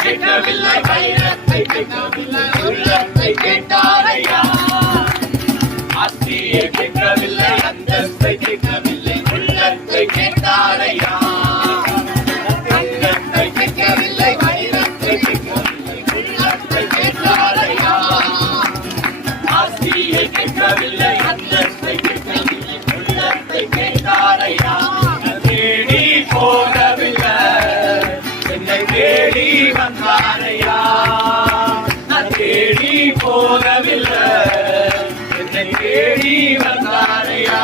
கேட்கவில்லை, வைரத்தை கேட்கவில்லை, உள்ளத்தை கேட்டாரையா. ஆஸ்தியை கேட்கவில்லை, அந்தஸ்தை கேட்கவில்லை, உள்ளத்தை கேட்டாரையா. தங்கத்தை கேட்கவில்லை, வைரத்தை கேட்கவில்லை, உள்ளத்தை கேட்டாரையா. ஆஸ்தியை கேட்கவில்லை, அந்தஸ்தை கேட்கவில்லை, உள்ளத்தை கேட்டாரையா. தேடி போகவில்லை, என்னை தேடி வந்தாரையா. நான் தேடி போகவில்லை, என்னை தேடி வந்தாரையா.